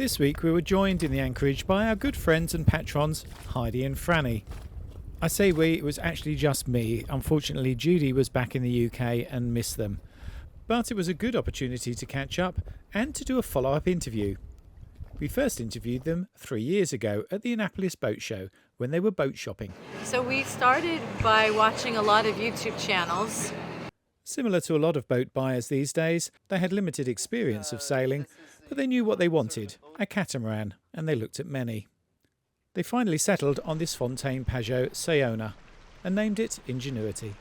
This week we were joined in the anchorage by our good friends and patrons Heidi and Franny. I say we, it was actually just me. Unfortunately, Judy was back in the UK and missed them. But it was a good opportunity to catch up and to do a follow-up interview. We first interviewed them 3 years ago at the Annapolis boat show when they were boat shopping. So we started by watching a lot of YouTube channels. Similar to a lot of boat buyers these days, they had limited experience of sailing, but they knew what they wanted, a catamaran, and they looked at many. They finally settled on this Fountaine Pajot Saona and named it Ingenuity.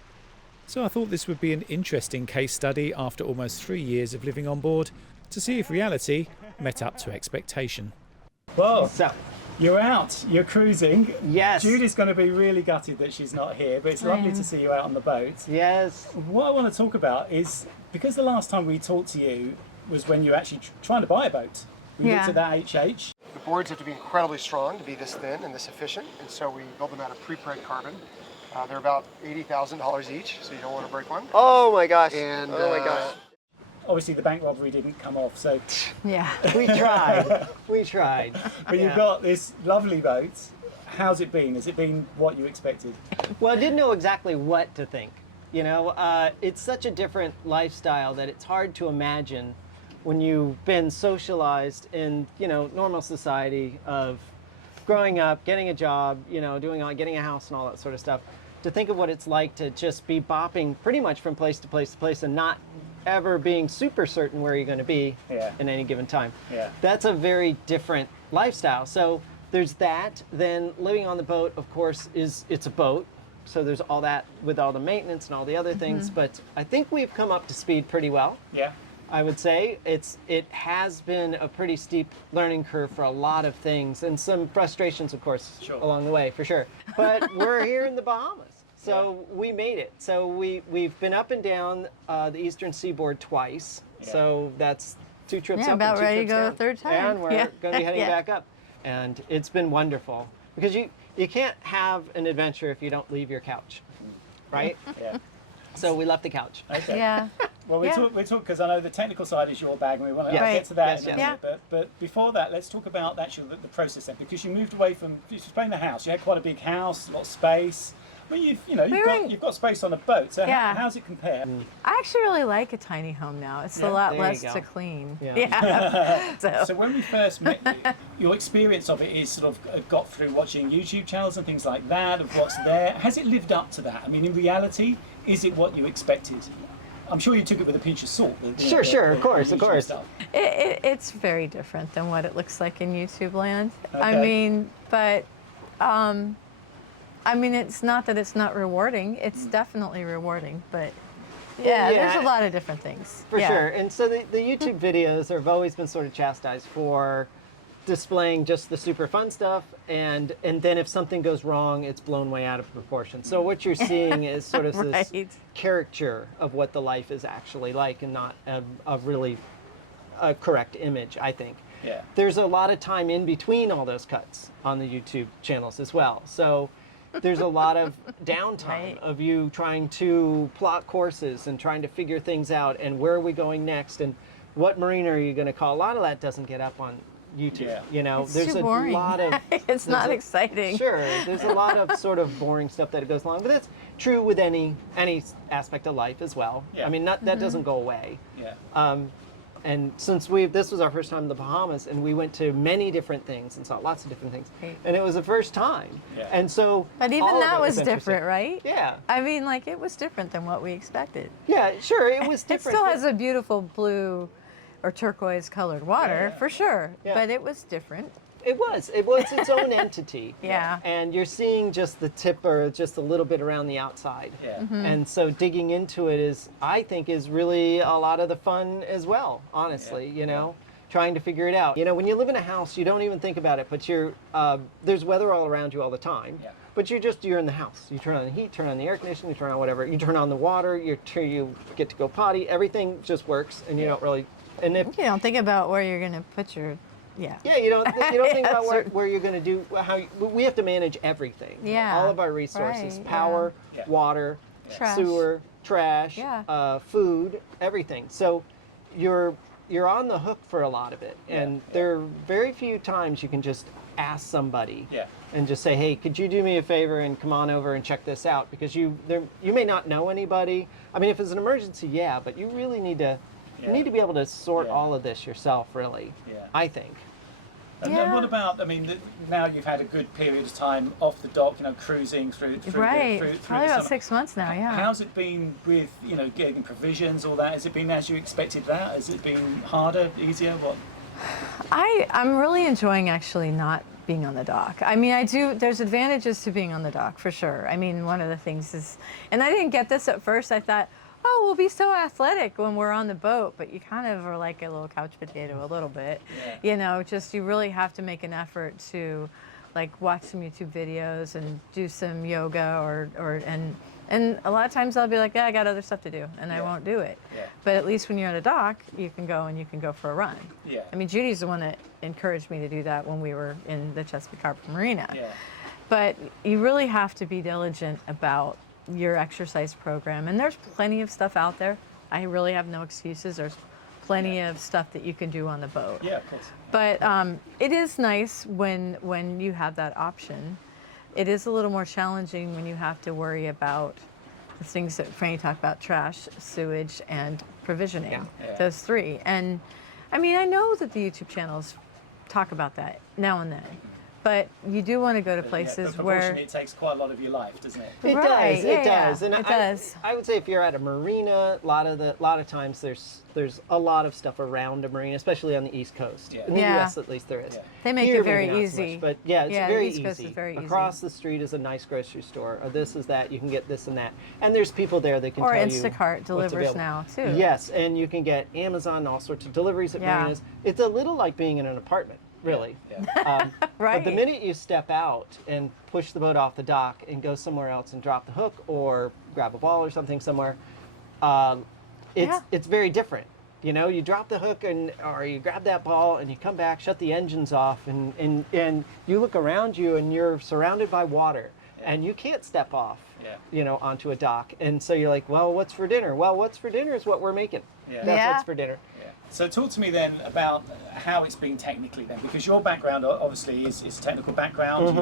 So I thought this would be an interesting case study after almost 3 years of living on board to see if reality met up to expectation. Well, you're out, you're cruising. Yes. Judy's going to be really gutted that she's not here, but it's lovely to see you out on the boat. Yes. What I want to talk about is, because the last time we talked to you was when you were actually trying to buy a boat. We looked at that HH. The boards have to be incredibly strong to be this thin and this efficient, and so we build them out of pre-preg carbon. They're about $80,000 each, so you don't want to break one. Oh my gosh. And, oh my gosh. Obviously the bank robbery didn't come off, so... Yeah. We tried. We tried. But you've got this lovely boat. How's it been? Has it been what you expected? Well, I didn't know exactly what to think. You know, it's such a different lifestyle that it's hard to imagine when you've been socialized in, you know, normal society of growing up, getting a job, you know, getting a house and all that sort of stuff, to think of what it's like to just be bopping pretty much from place to place to place and not ever being super certain where you're going to be in any given time. Yeah. That's a very different lifestyle. So there's that. Then living on the boat, of course, it's a boat. So there's all that with all the maintenance and all the other things. But I think we've come up to speed pretty well. Yeah. I would say it has been a pretty steep learning curve for a lot of things, and some frustrations, of course, along the way, for sure. But we're here in the Bahamas, so we made it. So we've been up and down the eastern seaboard twice. Yeah. So that's 2 trips up about and 2 ready to trips go down. a third time. And we're going to be heading back up, and it's been wonderful because you can't have an adventure if you don't leave your couch, right? Yeah. So we left the couch. Okay. Yeah. Well, we talk because I know the technical side is your bag, and we want to get to that in a minute. But before that, let's talk about actually the process then, because you moved away from, you explained the house. You had quite a big house, a lot of space. Well, you've got space on a boat. So how's it compare? I actually really like a tiny home now. It's a lot less to clean. Yeah. So when we first met you, your experience of it is sort of got through watching YouTube channels and things like that, of what's there. Has it lived up to that? I mean, in reality, is it what you expected? I'm sure you took it with a pinch of salt. Sure, of course. It's very different than what it looks like in YouTube land. Okay. I mean, it's not that it's not rewarding. It's definitely rewarding, but there's a lot of different things. For sure. And so the YouTube videos have always been sort of chastised for displaying just the super fun stuff, and then if something goes wrong, it's blown way out of proportion. So what you're seeing is sort of this caricature of what the life is actually like, and not a really correct image, I think. Yeah. There's a lot of time in between all those cuts on the YouTube channels as well. So there's a lot of downtime of you trying to plot courses and trying to figure things out, and where are we going next, and what marina are you going to call. A lot of that doesn't get up on YouTube. Yeah. You know, It's there's too a boring. lot of it's not exciting. Sure, there's a lot of sort of boring stuff that goes along, but that's true with any aspect of life as well. Yeah. I mean, that doesn't go away. Yeah. And since this was our first time in the Bahamas, and we went to many different things and saw lots of different things, and it was the first time. Yeah. And so, But even all of that it was interesting. different, right? Yeah. I mean, like, it was different than what we expected. Yeah, sure, it was It different. still has a beautiful blue or turquoise colored water, for sure, but it was different. It was its own entity. Yeah. And you're seeing just the tip or just a little bit around the outside. Yeah. And so digging into it I think is really a lot of the fun as well, honestly, you know, trying to figure it out. You know, when you live in a house, you don't even think about it, but there's weather all around you all the time. Yeah. But you're in the house. You turn on the heat, turn on the air conditioning, you turn on whatever, you turn on the water, you get to go potty, everything just works, and you don't really, and if You don't think about where you're going to put your, yeah, you don't think about where you're going to do, we have to manage everything. Yeah. All of our resources, Right, power, Trash. sewer, trash, Yeah. food, everything. So you're you're on the hook for a lot of it, and there are very few times you can just ask somebody and just say, hey, could you do me a favor and come on over and check this out, because you may not know anybody. I mean, if it's an emergency, but you really need to be able to sort all of this yourself, really. I think. And then what about, I mean, now you've had a good period of time off the dock, cruising through Right, through probably the about summer. 6 months now, yeah. How's it been with, getting provisions, all that? Has it been as you expected that? Has it been harder, easier? What? I'm really enjoying actually not being on the dock. I mean, there's advantages to being on the dock for sure. I mean, one of the things is, and I didn't get this at first, I thought, oh, we'll be so athletic when we're on the boat, but you kind of are like a little couch potato a little bit. Just you really have to make an effort to like watch some YouTube videos and do some yoga and a lot of times I'll be like, I got other stuff to do and I won't do it. But at least when you're on a dock, you can go for a run. I mean, Judy's the one that encouraged me to do that when we were in the Chesapeake Harbor Marina. But you really have to be diligent about your exercise program, and there's plenty of stuff out there. I really have no excuses. There's plenty of stuff that you can do on the boat. Of course. But it is nice when you have that option. It is a little more challenging when you have to worry about the things that Franny talked about: trash, sewage, and provisioning. Those three. And I mean, I know that the YouTube channels talk about that now and then. But you do want to go to places but where it takes quite a lot of your life, doesn't it? It Right, does. yeah, It does. yeah, And it does. I would say if you're at a marina, a lot of times there's a lot of stuff around a marina, especially on the East Coast. In the Yeah. U.S. at least there is. They make Here, it very maybe not so easy. much, but it's Yeah, the very East Coast easy. is very easy. Across the street is a nice grocery store, or this is that. You can get this and that, and there's people there that can or tell Instacart you delivers what's available. now too. Yes, and you can get Amazon and all sorts of deliveries at marinas. It's a little like being in an apartment. Really. Right. But the minute you step out and push the boat off the dock and go somewhere else and drop the hook or grab a ball or something somewhere, it's very different. You drop the hook or you grab that ball and you come back, shut the engines off, and you look around you and you're surrounded by water and you can't step off, onto a dock. And so you're like, well, what's for dinner? Well, what's for dinner is what we're making. That's what's for dinner. So talk to me then about how it's been technically then, because your background obviously is a technical background.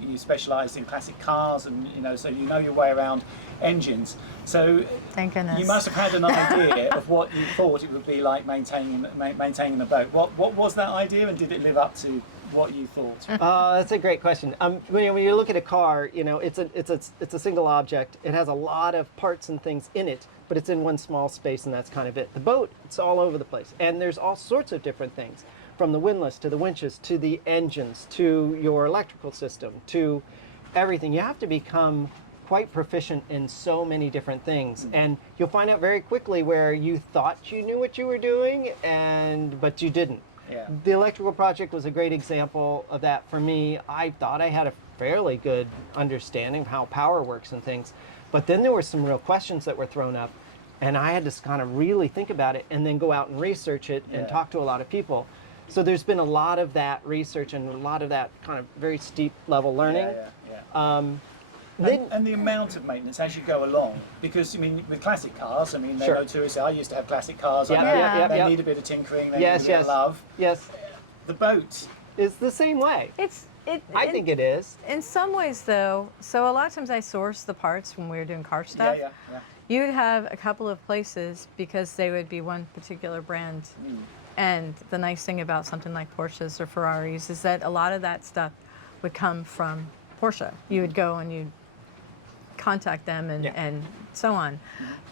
You specialise in classic cars, and so you know your way around engines. So Thank goodness. you must have had an idea of what you thought it would be like maintaining the boat. What was that idea, and did it live up to what you thought? That's a great question. When you look at a car, it's a single object. It has a lot of parts and things in it, but it's in one small space, and that's kind of it. The boat, it's all over the place, and there's all sorts of different things, from the windlass to the winches to the engines to your electrical system to everything. You have to become quite proficient in so many different things, and you'll find out very quickly where you thought you knew what you were doing, but you didn't. The electrical project was a great example of that for me. I thought I had a fairly good understanding of how power works and things, but then there were some real questions that were thrown up, and I had to kind of really think about it and then go out and research it and talk to a lot of people. So there's been a lot of that research and a lot of that kind of very steep level learning. And the amount of maintenance as you go along, because with classic cars, they're notorious. I used to have classic cars. They need a bit of tinkering. They need a bit of love. Yes. The boat is the same way. I think it is. In some ways, though, so a lot of times I source the parts when we were doing car stuff. You would have a couple of places because they would be one particular brand. And the nice thing about something like Porsches or Ferraris is that a lot of that stuff would come from Porsche. You would go and you'd contact them and so on.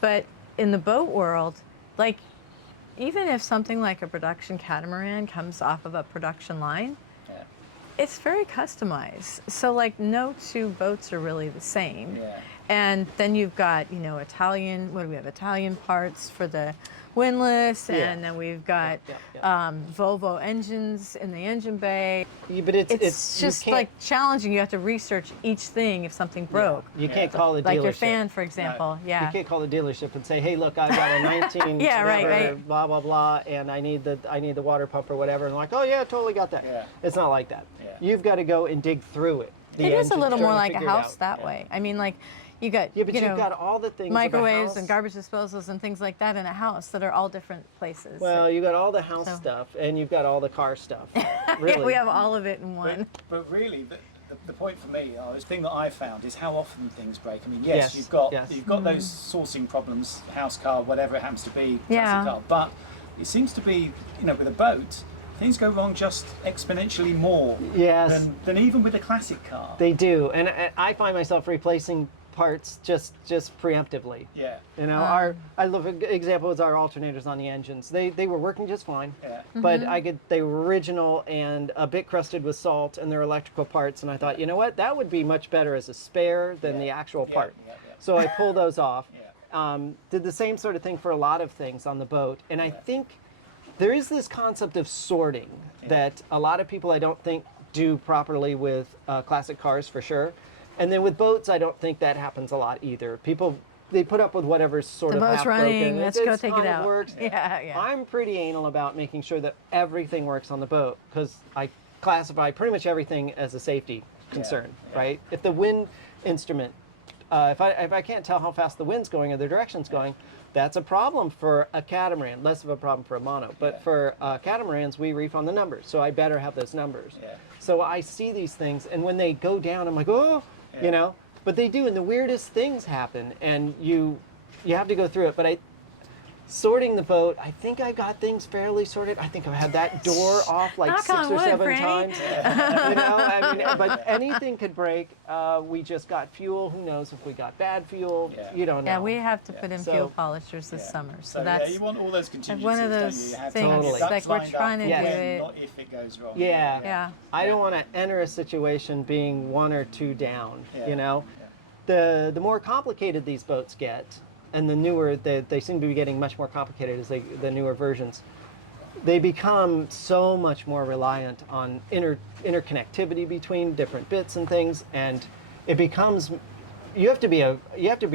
But in the boat world, like, even if something like a production catamaran comes off of a production line, it's very customized. So like no two boats are really the same. And then you've got, Italian parts for the windlass, and then we've got Volvo engines in the engine bay. But it's just like challenging. You have to research each thing if something broke. You can't call the dealership. Like your fan, for example. You can't call the dealership and say, "Hey, look, I've got a 19 right. blah blah blah, and I need the water pump or whatever." And like, "Oh yeah, totally got that." It's not like that. You've got to go and dig through it. It is a little more like a house that way. I mean, like, You got Yeah, but you you've know, got all the things of a microwaves house. and garbage disposals and things like that in a house that are all different places. Well, you got all the house So- stuff and you've got all the car stuff. Really. we have all of it in one. But really, the point for me, the thing that I've found is how often things break. I mean, Yes, you've got yes. those sourcing problems, house car, whatever it happens to be, classic Yeah. car. But it seems to be, with a boat, things go wrong just exponentially more Yes. than even with a classic car. They do, and I find myself replacing parts just preemptively. Yeah. You know, I love an example is our alternators on the engines. They were working just fine, Yeah. but Mm-hmm. they were original and a bit crusted with salt, and they're electrical parts. And I thought, you know what, that would be much better as a spare than the actual Yeah, part. yeah. So I pulled those off. Yeah. Did the same sort of thing for a lot of things on the boat, and I think there is this concept of sorting that a lot of people I don't think do properly with classic cars for sure. And then with boats, I don't think that happens a lot either. People, they put up with whatever's sort The of boat's half running, broken. let's go It's take it kind of out. works. Yeah. I'm pretty anal about making sure that everything works on the boat because I classify pretty much everything as a safety concern, right? If the wind instrument, if I can't tell how fast the wind's going or the direction's going, that's a problem for a catamaran, less of a problem for a mono. But for catamarans, we reef on the numbers, so I better have those numbers. Yeah. So I see these things, and when they go down, I'm like, oh, you know. But they do, and the weirdest things happen, and you have to go through it. But sorting the boat, I think I got things fairly sorted. I think I've had that door off like Knock 6 on or wood, 7 Franny. times. You know, I mean, but anything could break. We just got fuel. Who knows if we got bad fuel? Yeah. You don't know. Yeah, we have to put in So- fuel polishers this summer. So So that's you want all those contingencies, one of don't those you? You have things, to have your like, ducks we're lined up trying to do when, it. not if it goes wrong. Yeah. yeah. I don't want to enter a situation being 1 or 2 down. Yeah. You know, the more complicated these boats get, and the newer they seem to be getting much more complicated as the newer versions. They become so much more reliant on interconnectivity between different bits and things, and it becomes you have to be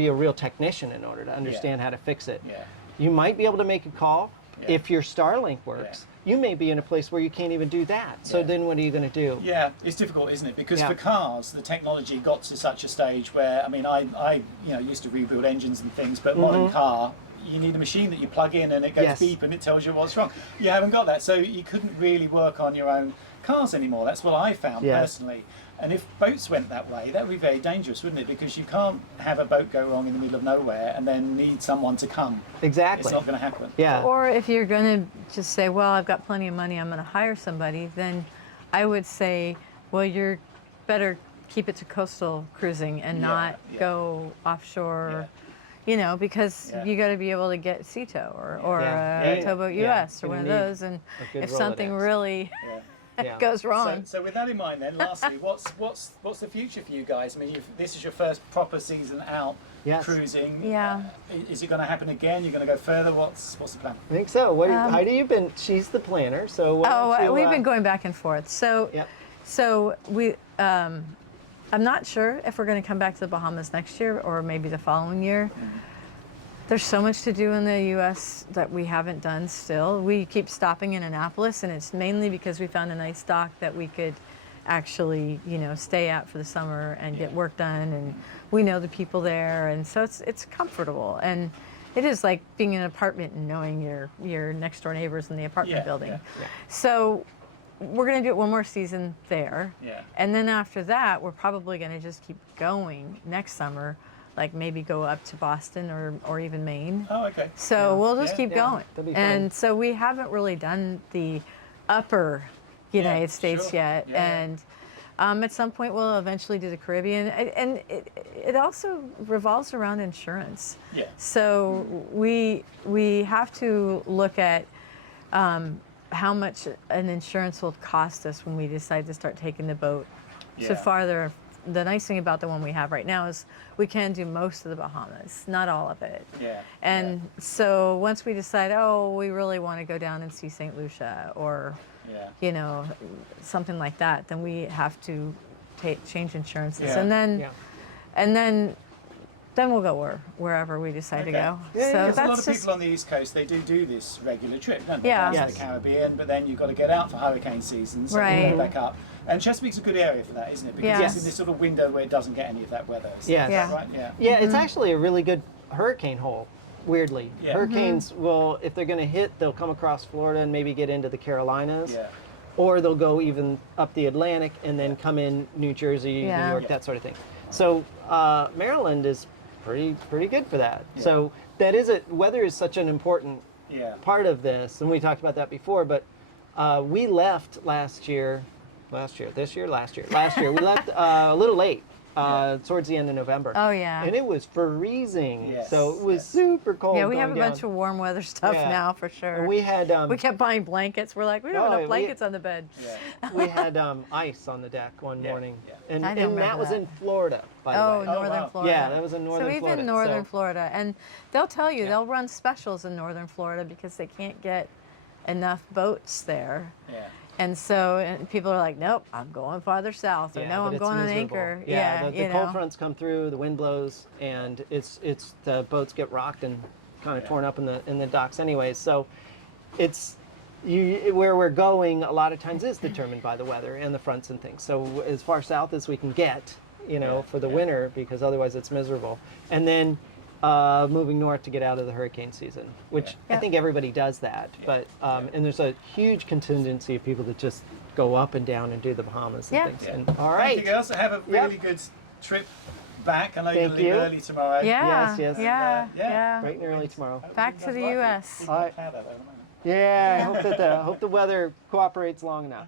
a real technician in order to understand how to fix it. Yeah. You might be able to make a call Yeah. if your Starlink works. You may be in a place where you can't even do that. So Yeah. then what are you going to do? Yeah, it's difficult, isn't it? Because Yeah. for cars, the technology got to such a stage where, I mean, I used to rebuild engines and things, but modern car, you need a machine that you plug in and it goes Yes. beep and it tells you what's wrong. You haven't got that, so you couldn't really work on your own cars anymore. That's what I found Yeah. personally. And if boats went that way, that would be very dangerous, wouldn't it? Because you can't have a boat go wrong in the middle of nowhere and then need someone to come. Exactly. It's not going to happen. Yeah. Or if you're going to just say, well, I've got plenty of money, I'm going to hire somebody, then I would say, well, you're better keep it to coastal cruising and not go offshore, because Yeah. you got to be able to get Ceto or Yeah. Towboat Yeah. US or Gonna one of need those. And a good if something Rolodex. really Yeah. Yeah. goes wrong. So with that in mind, then, lastly, what's the future for you guys? I mean, this is your first proper season out Yes. cruising. Yeah. Is it going to happen again? You're going to go further? What's the plan? I think so. Heidi, you've been, she's the planner, so why don't you, we've been going back and forth. Yep. So we, I'm not sure if we're going to come back to the Bahamas next year or maybe the following year. There's so much to do in the U.S. that we haven't done still. We keep stopping in Annapolis, and it's mainly because we found a nice dock that we could actually, stay at for the summer and get work done, and we know the people there, and so it's comfortable. And it is like being in an apartment and knowing your next door neighbors in the apartment building. Yeah. So we're going to do it one more season there. Yeah. And then after that, we're probably going to just keep going next summer, like maybe go up to Boston or even Maine. Oh, okay. So we'll just keep Yeah, going. that'd be fun. And so we haven't really done the upper United States sure. yet. Yeah. And at some point we'll eventually do the Caribbean. And it also revolves around insurance. Yeah. So we have to look at how much an insurance will cost us when we decide to start taking the boat so Yeah. farther. The nice thing about the one we have right now is we can do most of the Bahamas, not all of it. Yeah. And so once we decide, we really want to go down and see St. Lucia or, Yeah. something like that, then we have to change insurances. Yeah. And then we'll go wherever we decide to go. Yeah, so yeah. Because a lot that's of just, people on the East Coast, they do this regular trip, don't they? Yeah. Down to Yes. the Caribbean, but then you've got to get out for hurricane season, so you Right. go back up. And Chesapeake's a good area for that, isn't it? Because Yes. it's in this sort of window where it doesn't get any of that weather. Is Yes. that Yeah. right? Yeah. Yeah, it's actually a really good hurricane hole, weirdly. Yeah. Hurricanes will, if they're going to hit, they'll come across Florida and maybe get into the Carolinas. Yeah. Or they'll go even up the Atlantic and then come in New Jersey, Yeah. New York, that sort of thing. So Maryland is pretty good for that. So that is weather is such an important Yeah. part of this, and we talked about that before, but we left last year, we left a little late, towards the end of November. Oh, yeah. And it was freezing, Yes, so it was yes. super cold. Yeah, we have a going bunch down. of warm weather stuff Yeah. now for sure. And we had we kept buying blankets. We're like, we don't Oh, have we- enough blankets on the bed. Yeah. we had ice on the deck one Yeah, morning, yeah. and, I don't and that remember was that. in Florida, by the Oh, way. northern wow. Florida. Yeah, that was in northern So even Florida. northern So- Florida, and they'll tell you they'll run specials in northern Florida because they can't get enough boats there. Yeah. And so and people are like, nope, I'm going farther south, or Yeah, no, but I'm it's going on miserable. anchor. Yeah, the you cold know. fronts come through, the wind blows, and it's the boats get rocked and kind of torn up in the docks anyways. So it's where we're going a lot of times is determined by the weather and the fronts and things. So as far south as we can get, for the winter, because otherwise it's miserable. And then moving north to get out of the hurricane season, which I Yeah. think everybody does that. But and there's a huge contingency of people that just go up and down and do the Bahamas and Yeah. things. Yeah. And all right. Thank you, girls. Have a really good trip back. I know you're Thank going to leave you. early tomorrow. Yeah, Yes, yes. yeah, And, yeah. yeah. Bright and early tomorrow. Back to the US. I- Yeah, I hope the weather cooperates long enough.